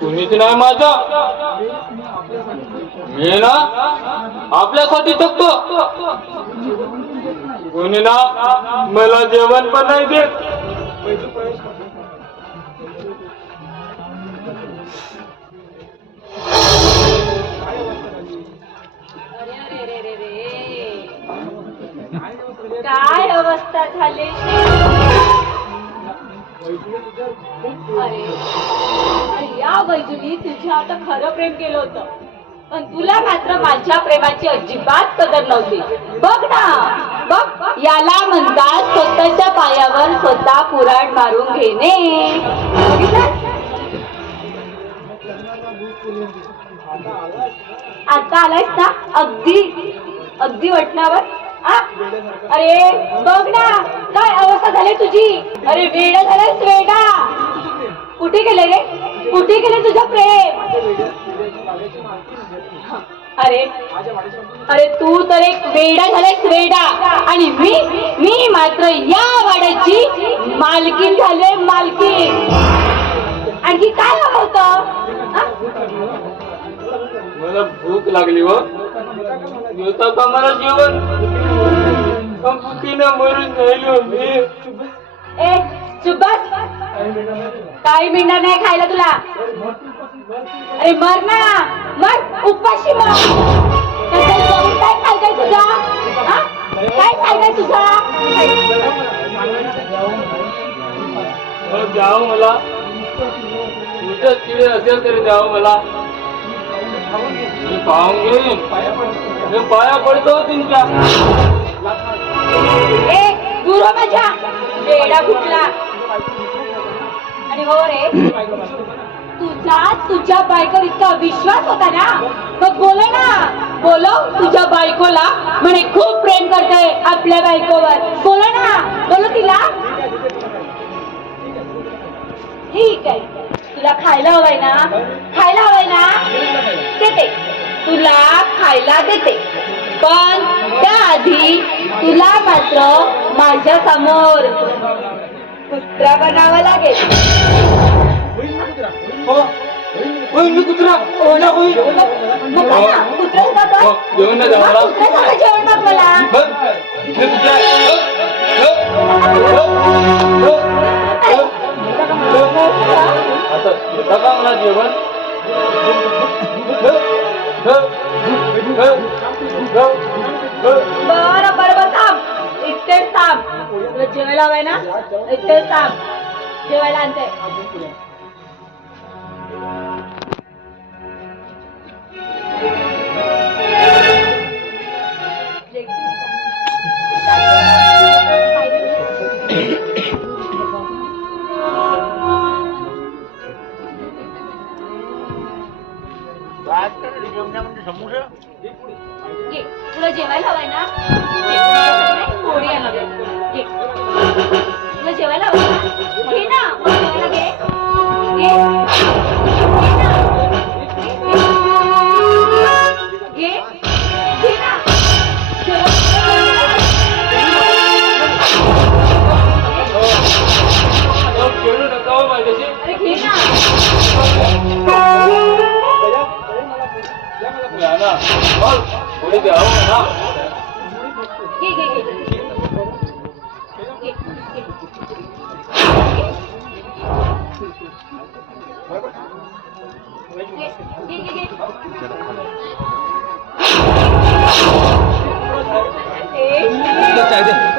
कुणीच नाही माझा. मी ना आपल्यासाठी थकतो कुणी ना मला जेवण पण नाही देत. काय अवस्था झाली? अरे या वैजुनी तुझ्या आता खरं प्रेम केलं होतं. पण तुला मात्र माझ्या प्रेमाची अजिबात कदर नव्हती. बघ ना बघ याला म्हणतात स्वतःच्या पायावर स्वतः पुराण मारून घेणे. आता आलायस ना? अगदी अगदी वटणावर आ? अरे बघ ना काय अवस्था झाली तुझी? अरे वेडा झालायस वेडा. कुठे गेले रे? कुठे गेले तुझं प्रेम? अरे अरे तू तर एक वेडा झालास वेडा. आणि मी मी मात्र या वाड्याची मालकीन झाले मालकी. आणखी काय हवं होत मला भूक लागली हो. व मला जेवण? भुकीनं मरून राहिलो मी ए चुप बस काही मिळणार नाही खायला तुला. अरे मर ना मर उपाशी मर. काय फायदा तुझा? हा? काय फायदा तुझा? हो द्यावं मला. तुझ्या तिळे असेल तरी द्यावं मला. मी पाहून घेईन. मी पाया पडतो. तुमच्या ए दूर माझ्या. वेडा कुठला आणि हो रे तुझा तुझ्या बायकोवर इतका विश्वास होता ना? मग बोल ना. बोलव तुझ्या बायकोला. म्हणे खूप प्रेम करते आपल्या बायकोवर. बोल ना. बोलो तिला. ठीक आहे. तुला खायला हवंय ना? खायला हवंय ना? देते. तुला खायला देते. पण त्याआधी तुला मात्र माझ्यासमोर कुत्रा बनावा लागेल. मी कुत्रा होई मग काय ना, जेवण नाही कुत्र्यासारखं जेवण मला आता का मला जेवण बरं बरं बरं थांब. इथेच थांब. तुला जेवायला हवाय ना? इथेच थांब. जेवायला आणते. घे. तुला जेवायला हवाय ना घे. तुझ्यासाठी पोळी घे. तुला जेवायला हवंय ना घे ना जेवायला घे. घे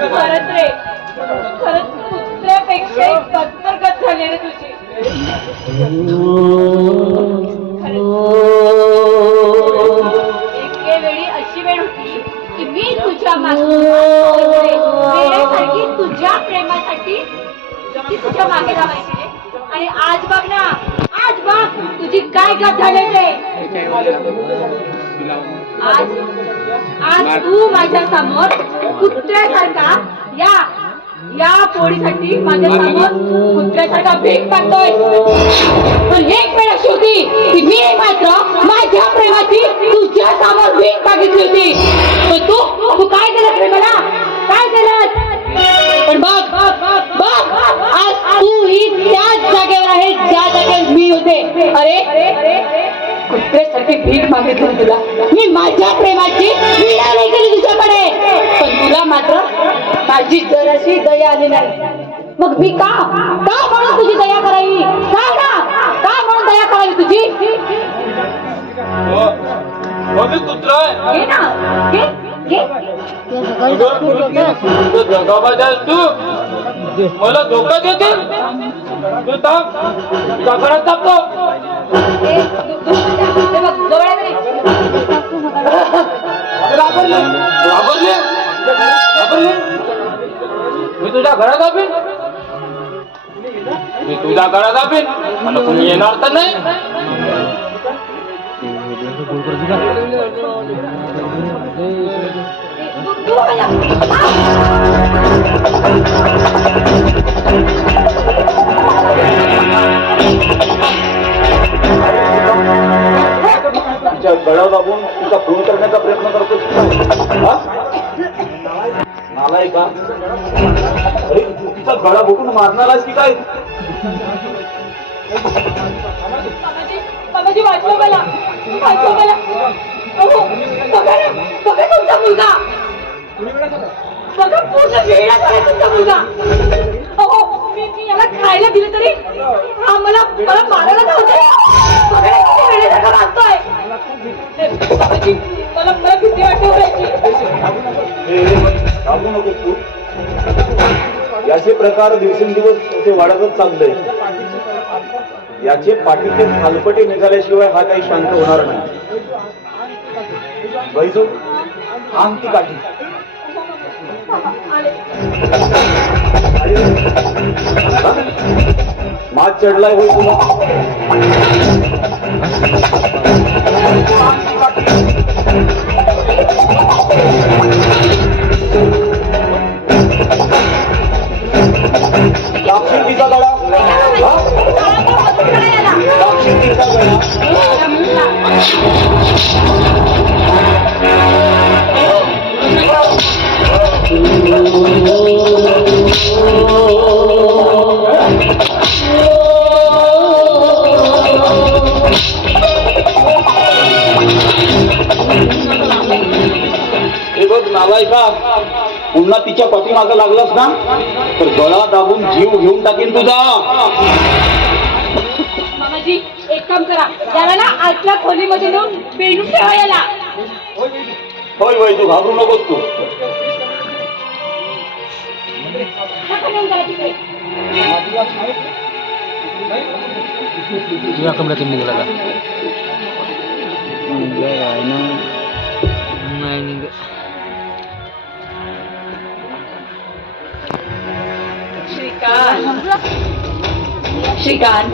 खरंच रे. खरंच कुत्र्यापेक्षा एक बदतर गत झाली रे तुझी. ती तुझ्या मागे धावायची रे. आणि आज बघ ना आज बघ तुझी काय गत झाली ते आज आज तू माझ्यासमोर कुत्र्यासारखा या या पोळीसाठी माझ्यासमोर कुत्र्यासारखा भीक मागतोय. पण एक वेळ अशी होती की मी मात्र माझ्या प्रेमाची तुझ्या समोर भीक मागितली होती. पण तू तू काय केलं प्रेमाला काय केलं पण बघ बघ तू ही त्याच जागेवर आहे ज्या जागेवर मी होते. अरे कुत्र्यासाठी भीक मागितली तुला? मी माझ्या प्रेमाची वीणा नाही केली तुझ्याकडे. पण तुला मात्र माझी जराशी दया आली नाही. मग मी का? का म्हणून तुझी दया करावी? ना? का म्हणून दया करावी तुझी? हो. कुत्रा ना. तू. मला धोका देते तू थांब. काकडात थांबतो घाबरले घाबरले. घाबरले. मी तुझ्या घरात आपेन मी तुझ्या घरात आपेन मला कोणी येणार तर नाही. दु- तिच्या गळा दाबून तिचा खून करण्याचा प्रयत्न करतो. हा? नालाय का अरे तिचा गळा बघून मारणार आहेस की काय? बाबाजी बाबाजी मला. वाचवा मला. अहो बघा ना बघा तुमचा मुलगा. बघा पूर्ण वेळा तुमचा मुलगा. अहो मी मी याला खायला दिलं तरी हा मला मला मारायला धावतोय बघा ना किती वेळेसारखा हे, बाबाजी मला मला भीती वाटते हो नको तू. याचे प्रकार दिवसेंदिवस असे वाढतच चालले. याचे पाठीचे थालपटे निघाल्याशिवाय हा काही शांत होणार नाही. बैजू आण काठी. मात चढलाय होय तुला? पुन्हा तिच्या पाठीमागं लागलास ना? तर गळा दाबून जीव घेऊन टाकेन तुझा. मामाजी एक काम करा. त्याला ना आतल्या खोलीमध्ये नेऊन पेंडून ठेवा याला. होय होय तू घाबरू नकोस तू. नका नेऊन त्याला तिकडे तुझ्या कमऱ्यातून निघाला का नाही निघ श्रीकांत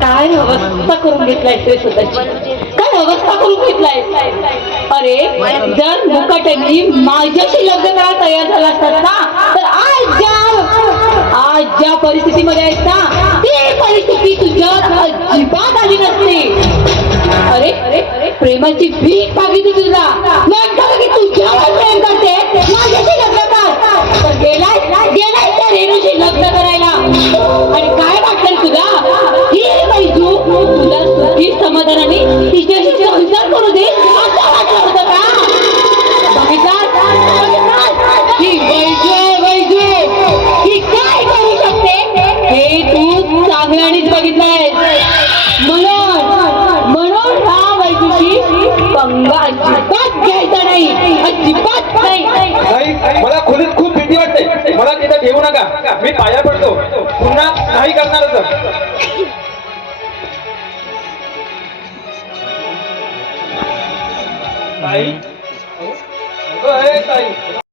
काय अवस्था करून घेतलाय ते स्वतःची? काय अवस्था करून घेतलाय अरे जर मुकाट्यांनी माझ्याशी लग्न करायला तयार झाला असतात ना तर आज ज्या आज ज्या परिस्थितीमध्ये आहेस ना ती परिस्थिती तुझ्या अजिबात आली नसते. अरे अरे अरे प्रेमाची भीक मागितली तुझा नाही नाही. मला खोलीत खूप भीती वाटते. मला तिथं ठेवू नका. मी पाया पडतो. पुन्हा नाही हे ताई.